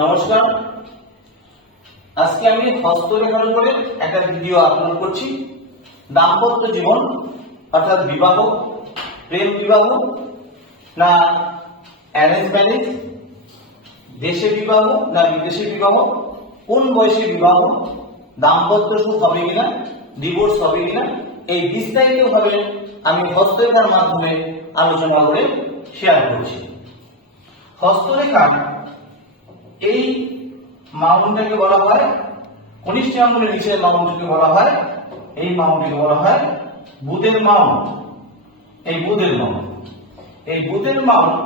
নমস্কার, আজকে আমি হস্তরেখার উপরে একটা ভিডিও আপলোড করছি। দাম্পত্য জীবন অর্থাৎ বিবাহ, প্রেম বিবাহ না অ্যারেঞ্জ ম্যারেজ, দেশে বিবাহ না বিদেশে বিবাহ, কোন বয়সে বিবাহ, দাম্পত্য সুখ হবে কিনা, ডিভোর্স হবে কিনা, এই বিস্তারিতভাবে আমি হস্তরেখার মাধ্যমে আলোচনা করে শেয়ার করছি। হস্তরেখা এই মাউন্টটাকে বলা হয়, কনিষ্ঠ আঙ্গুলের নিচের মাউন্টকে বলা হয়, এই মাউন্টকে বলা হয় বুধের মাউন্ট। এই বুধের মাউন্ট, এই বুধের মাউন্ট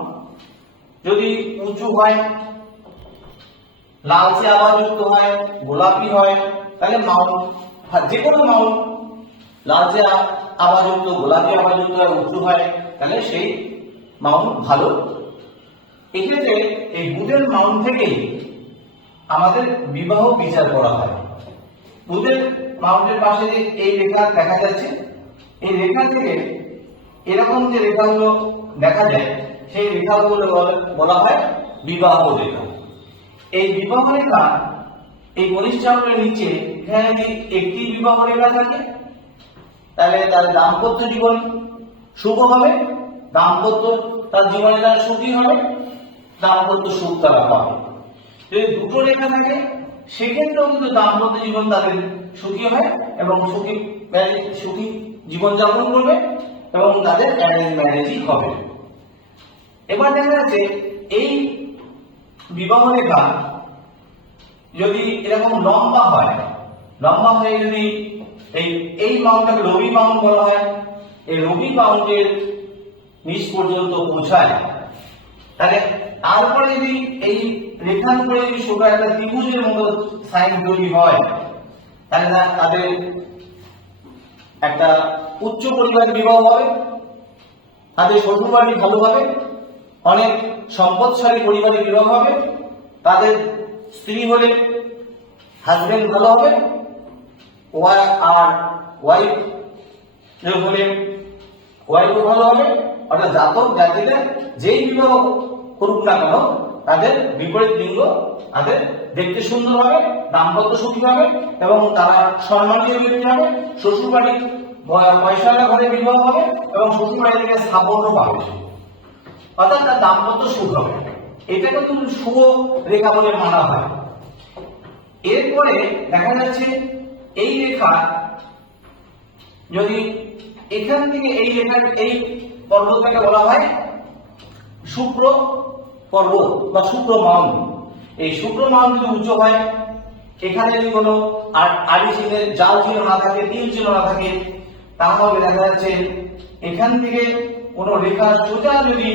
যদি উঁচু হয়, লালচে আভাযুক্ত হয়, গোলাপি হয়, তাহলে মাউন্ট, যে কোনো মাউন্ট লালচে আভাযুক্ত, গোলাপি আভাযুক্ত উঁচু হয়, তাহলে সেই মাউন্ট ভালো। এক্ষেত্রে এই বুধের মাউন্ট থেকেই আমাদের বিবাহ বিচার করা হয়। বুধের মাউন্টের পাশে যে এই রেখা দেখা যাচ্ছে, এই রেখা থেকে এরকম যে রেখাগুলো দেখা যায়, সেই রেখাগুলো বলা হয় বিবাহ রেখা। এই বিবাহ রেখা এই কনিষ্ঠ আঙ্গুলের নিচে এখানে যদি একটি বিবাহ রেখা থাকে, তাহলে তার দাম্পত্য জীবন শুভ হবে, দাম্পত্য তার জীবনে তার সুখী হবে, দাম্পত্য সুখ তারা পাবে। যদি দুটো রেখা থাকে, সেক্ষেত্রেও কিন্তু দাম্পত্য জীবন তাদের সুখী হয় এবং সুখী জীবনযাপন করবে এবং তাদের অ্যারেঞ্জ ম্যারেজই হবে। এবার দেখা যাচ্ছে এই বিবাহ রেখা যদি এরকম লম্বা হয়, লম্বা হয়ে যদি এই মাউন্টটাকে রবি মাউন্ট বলা হয়, এই রবি মাউন্টের নিচ পর্যন্ত পৌঁছায়, তাহলে তারপরে যদি এই রেখার উপরে যদি সোজা একটা ত্রিভুজের মতো সাইন তৈরি হয়, তাহলে তাদের একটা উচ্চ পরিবারের বিবাহ হবে, তাদের শ্বশুর বাড়ি ভালো হবে, অনেক সম্পদশালী পরিবারের বিবাহ হবে, তাদের স্ত্রী হলে হাজবেন্ড ভালো হবে, আর ওয়াইফ হলে ওয়াইফও ভালো হবে। অর্থাৎ জাতক জাতিদের যেই বিবাহ করুক না কেন, তাদের বিপরীত লিঙ্গ তাদের দেখতে সুন্দর হবে, দাম্পত্য সুখী হবে এবং তারা সম্মানীয় ব্যক্তি হবে, শ্বশুর বাড়ি পয়সাওয়ালা ঘরে বিবাহ হবে এবং শ্বশুর বাড়ি থেকে সাপোর্টও পাবে, অর্থাৎ তার দাম্পত্য সুখ হবে। এটাকে কিন্তু শুভ রেখা বলে মানা হয়। এরপরে দেখা যাচ্ছে এই রেখা যদি এখান থেকে এই রেখার এই পর্বতটাকে বলা হয় শুক্র পর্বত বা শুক্র মাউন্ট। এই শুক্র মাউন্ট যদি উঁচু হয়, এখানে যদি কোনো আড়ি চিহ্নের জাল চিহ্ন না থাকে, তিল চিহ্ন না থাকে, তাহলে দেখা যাচ্ছে এখান থেকে কোনো রেখা সোজা যদি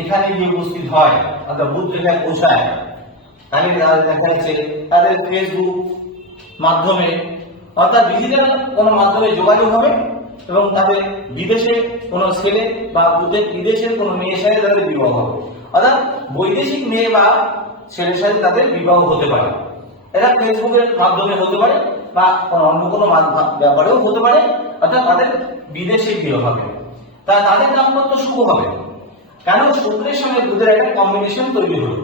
এখানে গিয়ে উপস্থিত হয়, অর্থাৎ বুধ রেখায় পৌঁছায়, তাহলে দেখা যাচ্ছে তাদের ফেসবুক মাধ্যমে অর্থাৎ ডিজিটাল কোনো মাধ্যমে যোগাযোগ হবে এবং তাদের বিদেশে কোনো ছেলে বা বিদেশের কোনো মেয়ের সাথে তাদের বিবাহ হবে, অর্থাৎ বৈদেশিক মেয়ে বা ছেলের সাথে তাদের বিবাহ হতে পারে। এটা ফেসবুকের মাধ্যমে হতে পারে বা অন্য কোনো ব্যাপারেও হতে পারে, অর্থাৎ তাদের বিদেশে বিয়ে হবে, তাদের দাম্পত্য শুভ হবে। কেন? শুক্রের সঙ্গে বুধের একটা কম্বিনেশন তৈরি হলো,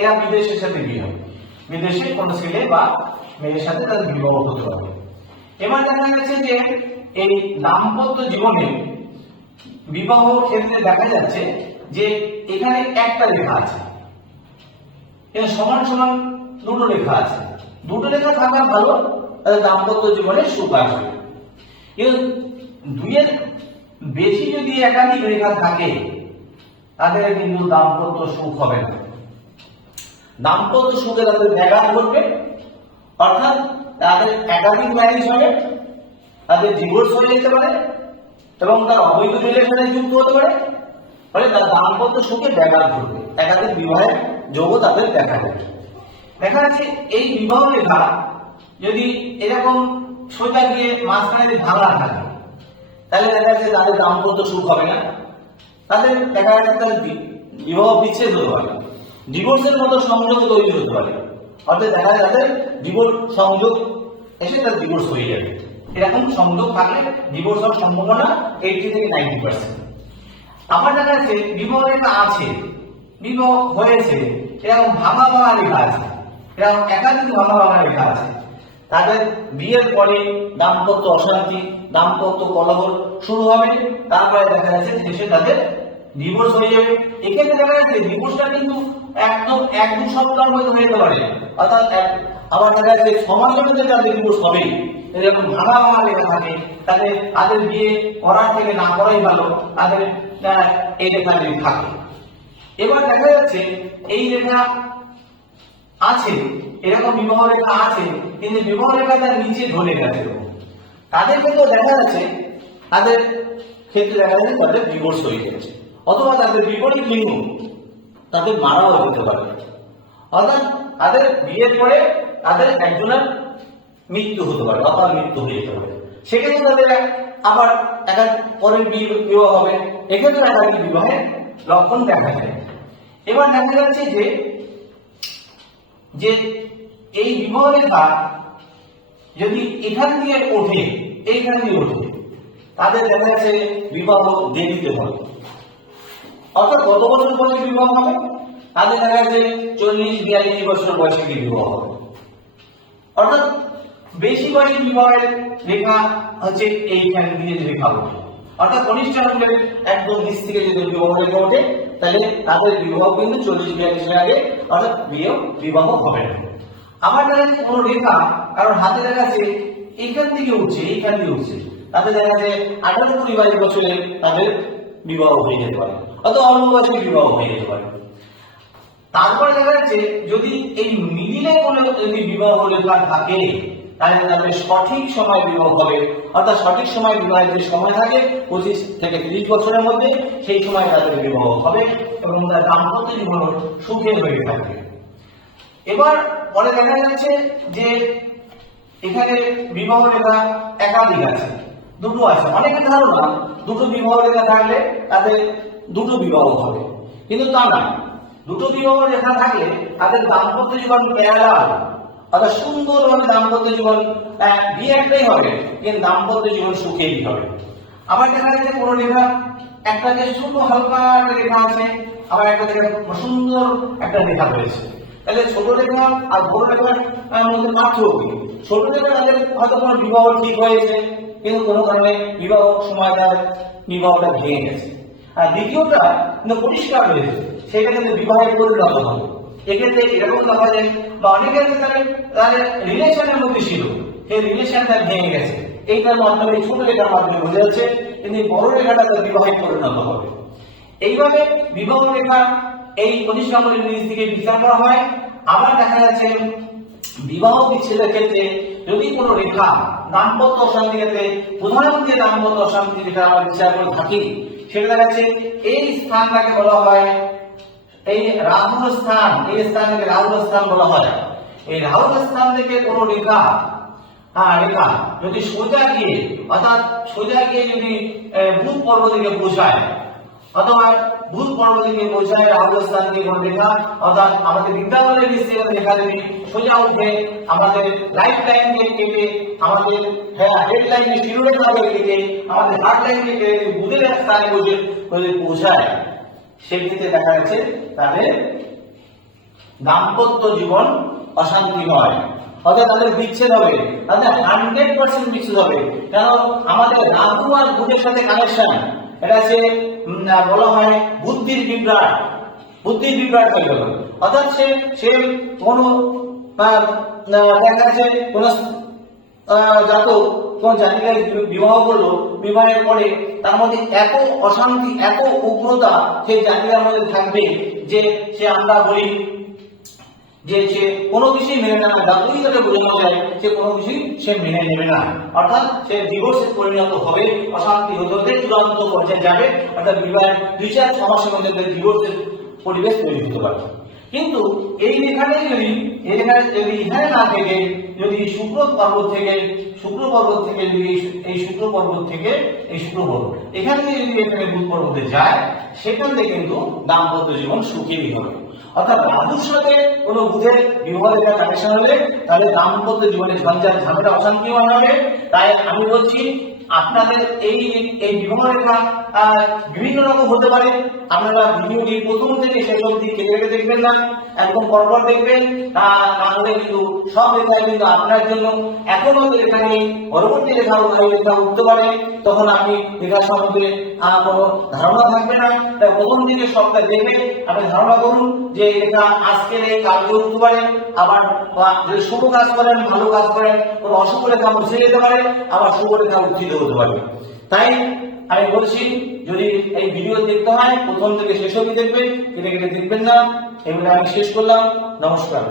এরা বিদেশের সাথে বিয়ে হবে, বিদেশে কোনো ছেলে বা মেয়ের সাথে তাদের বিবাহ হতে পারে। এবার দেখা গেছে যে এই দাম্পত্য জীবনে বিবাহ ক্ষেত্রে দেখা যাচ্ছে যে এখানে একটা রেখা আছে, এখানে সমান সমান দুটো রেখা আছে। দুটো রেখা থাকা ভালো, তাদের দাম্পত্য জীবনে সুখ আসবে। কিন্তু দুইয়ের বেশি যদি একাধিক রেখা থাকে, তাদের কিন্তু দাম্পত্য সুখ হবে না। দাম্পত্য সুখে তাদের ব্যাঘাত ঘটবে, অর্থাৎ তাদের একাধিক ম্যারেজ হবে, তাদের ডিভোর্স হয়ে যেতে পারে এবং তার অবৈধ রিলেশনে যুক্ত হতে পারে, ফলে তার দাম্পত্য সুখে ব্যাঘাত ঘটবে, একাধিক বিবাহের যোগও তাদের দেখা যাবে। দেখা যাচ্ছে এই বিবাহ রেখা যদি এরকম সোজা গিয়ে মাঝখানে ভাঙা থাকে, তাহলে দেখা যাচ্ছে তাদের দাম্পত্য সুখ হবে না, তাদের দেখা যাচ্ছে তাদের বিবাহ বিচ্ছেদ হতে পারে, ডিভোর্সের মতো সংযোগ তৈরি হতে পারে, অর্থাৎ দেখা যায় তাদের ডিভোর্স সংযোগ এসে তার ডিভোর্স হয়ে যাবে। এরকম সংযোগ থাকলে ডিভোর্স হওয়ার সম্ভাবনা 80 থেকে 90%। আবার দেখা যাচ্ছে বিবাহ রেখা আছে, বিবাহ হয়েছে এরকম ভাঙা ভাঙা লেখা আছে, এরকম একাধিক ভাঙা ভাঙা লেখা আছে। তাদের বিয়ের পরে দাম্পত্য অশান্তি, দাম্পত্য কলহ শুরু হবে, তারপরে দেখা যাচ্ছে শেষে তাদের ডিভোর্স হয়ে যাবে। এক্ষেত্রে দেখা যাচ্ছে ডিভোর্সটা কিন্তু একদম 1-2 সপ্তাহের মধ্যে হয়ে যেতে পারে, অর্থাৎ আবার দেখা যাচ্ছে 6 মাসের মধ্যে তাদের ডিভোর্স হবে। এরকম ভাঙা ভাঙা লেখা থাকে, তাদের বিয়ে করার থেকে না করাই ভালো, তাদের এই লেখা থাকে। এবার দেখা যাচ্ছে এই লেখা আছে, এরকম বিবাহ রেখা আছে, কিন্তু বিবাহ রেখা তার নিচে ঢলে গেছে, তাদের ক্ষেত্রে দেখা যাচ্ছে তাদের ডিভোর্স হয়ে গেছে, অথবা তাদের বিপরীত লিঙ্গ তাদের মারাও যেতে পারে, অর্থাৎ তাদের বিয়ের পরে তাদের একজনের মৃত্যু হতে পারে, অকাল মৃত্যু হয়ে যেতে পারে। সেক্ষেত্রে তাদের আবার পরের বিবাহ হবে, এক্ষেত্রে একাধিক বিবাহের লক্ষণ দেখা যায়। এবার দেখা যাচ্ছে যে এই বিবাহ রেখা যদি এখান দিয়ে ওঠে, এইখান দিয়ে ওঠে, তাদের দেখা যাচ্ছে বিবাহ দেরিতে হয়, অর্থাৎ কত বছর বয়সে বিবাহ হবে, তাদের দেখা যাচ্ছে 40-42 বছর বয়সে বিবাহ হবে, অর্থাৎ বেশি বয়সী বিবাহের রেখা হচ্ছে এইখান দিয়ে রেখা ওঠে, অর্থাৎ কনিষ্ঠ আঙ্গুলের একদম নিচ থেকে যদি বিবাহ রেখা ওঠে, তাহলে তাদের বিবাহ কিন্তু 40-42 আগে, অর্থাৎ বিবাহ হবে না। আবার দেখা যাচ্ছে কোন রেখা কারণ হাতে দেখা যাচ্ছে এইখান থেকে উঠছে, এইখান দিয়ে উঠছে, তাদের দেখা যাচ্ছে 18-22 বছরে তাদের বিবাহ হয়ে যেতে পারে, অথবা অল্প বয়সে বিবাহ হয়ে যেতে পারে। তারপরে দেখা যাচ্ছে যদি এই মিডিলে কোনো যদি বিবাহ রেখা থাকে, তাহলে তাদের সঠিক সময় বিবাহ হবে, অর্থাৎ সঠিক সময় বিবাহের যে সময় থাকে 25 থেকে 30 বছরের মধ্যে, সেই সময় তাদের বিবাহ হবে এবং তার দাম্পত্য জীবন সুখে হয়ে থাকবে। এবার পরে দেখা যাচ্ছে যে এখানে বিবাহ রেখা একাধিক আছে, দুটো আছে, অনেকের ধারণা দুটো বিবাহ রেখা থাকলে তাদের দুটো বিবাহ হবে, কিন্তু তা না। দুটো বিবাহ রেখা থাকলে তাদের দাম্পত্য জীবন প্যারালাল, অর্থাৎ সুন্দরভাবে দাম্পত্য জীবন, বিয়ে একটাই হবে কিন্তু দাম্পত্য জীবন সুখেই হবে। আবার দেখা যাচ্ছে কোনো রেখা একটা যে ছোট হালকা একটা রেখা আছে, আবার একটা সুন্দর একটা রেখা রয়েছে, তাহলে ছোট রেখা আর বড় রেখার মধ্যে পার্থক্য কি? ছোট রেখা তাদের হয়তো কোনো বিবাহ ঠিক হয়েছে, কিন্তু কোনো কারণে বিবাহ সময় তার বিবাহটা ভেঙে গেছে, আর দ্বিতীয়টা কিন্তু পরিষ্কার হয়েছে, সেটা কিন্তু বিবাহে পরিণত হবে। এক্ষেত্রে এরকম দেখা যায় বা অনেকের ক্ষেত্রে তাদের রিলেশনের মধ্যে ছিল, সেই রিলেশনটা ভেঙে গেছে, এইটার মাধ্যমে ছোট রেখার মাধ্যমে বোঝা যাচ্ছে, কিন্তু এই বড় রেখাটা তার বিবাহে পরিণত হবে। এইভাবে বিবাহ রেখা এই কনিষ্ঠ আঙ্গুলের নিচ থেকে বিচার করা হয়। আবার দেখা যাচ্ছে বিবাহ বিচ্ছেদের ক্ষেত্রে যদি কোনো রেখা দাম্পত্য অশান্তি ক্ষেত্রে প্রধান যে দাম্পত্য অশান্তি যেটা আমরা বিচার করে থাকি, সেটা দেখা যাচ্ছে এই স্থানটাকে বলা হয় এই রাহুর স্থান, এই স্থানকে রাহুর স্থান বলা হয়। এই রাহুর স্থান থেকে কোনো রেখা রেখা যদি সোজা গিয়ে, অর্থাৎ সোজা গিয়ে যদি বুধ পর্ব থেকে পৌঁছায়, অথবা বুধ পর্ব থেকে পৌঁছায় রাহুর স্থান থেকে কোনো রেখা, অর্থাৎ আমাদের বিদ্যালয়ের নিচে রেখা যদি সোজা উঠে আমাদের লাইফ লাইনকে কেটে, আমাদের হেড লাইনে শিরোরেখাকে কেটে, আমাদের হার্ট লাইনকে কেটে বুধের স্থানে পৌঁছায়, সেক্ষেত্রে দেখা যাচ্ছে তাদের দাম্পত্য জীবন অশান্তি হয়, অর্থাৎ তাদের বিচ্ছেদ হবে, তাদের 100% বিচ্ছেদ হবে। কারণ আমাদের রাহু আর বুধের সাথে কানেকশন, এটা সে বলা হয় বুদ্ধির বিভ্রাট, বুদ্ধির বিভ্রাট হয়ে গেল, অর্থাৎ সে কোন দেখা যাচ্ছে কোন জাতক কোন জাতিকে বিবাহ করলো, বিবাহের পরে তার মধ্যে এত অশান্তি, এত উগ্রতা সেই জাতির মধ্যে থাকবে যে সে আমরা বলি যে সে কোনো কিছুই মেনে নেবে না, যতই তাকে বোঝানো যায় সে কোনো কিছুই সে মেনে নেবে না, অর্থাৎ সে ডিভোর্সে পরিণত হবে, অশান্তি হতে হতে চূড়ান্ত পর্যায়ে যাবে, অর্থাৎ বিবাহের 2-4 মাসের মধ্যে ডিভোর্সের পরিবেশ তৈরি হতে পারে। কিন্তু এই রেখাটাই যদি এখানে না থেকে যদি শুক্র পর্বত থেকে যদি এই শুক্র পর্বত এখান থেকে যদি এখানে বুধ পর্বতে যায়, সেখানে কিন্তু দাম্পত্য জীবন সুখী হবে। অর্থাৎ রাহুর সাথে কোনো বুধের বিবাহ রেখা কানেকশন হলে তাহলে দাম্পত্য জীবনে ঝঞ্ঝাট ঝামেলা অশান্তি হবে। তাই আমি বলছি আপনাদের এই এই বিবাহ রেখা বিভিন্ন রকম হতে পারে। আপনারা ভিডিওটি প্রথম থেকে শেষ অবধি কেটে কেটে দেখবেন না, একদম পরপর দেখবেন, তাহলে কিন্তু সব রেখা কিন্তু আপনার জন্য। এখন হয়তো রেখা নেই, পরবর্তী রেখা রেখা উঠতে পারে, তখন আপনি রেখা সম্বন্ধে কোনো ধারণা থাকবে না। তাই প্রথম থেকে সবটা দেখে আপনি ধারণা করুন যে এই রেখা আজকে নেই, কালকে উঠতে পারে। আবার যদি শুভ কাজ করেন, ভালো কাজ করেন, কোনো অশুভ রেখা মুছে যেতে পারে, আবার শুভ রেখা উত্থিত হতে পারে। তাই আমি বলছি, যদি এই ভিডিও দেখতে হয় প্রথম থেকে শেষ অবধি দেখবেন, কেটে কেটে দেখবেন না। এগুলো আমি শেষ করলাম। নমস্কার।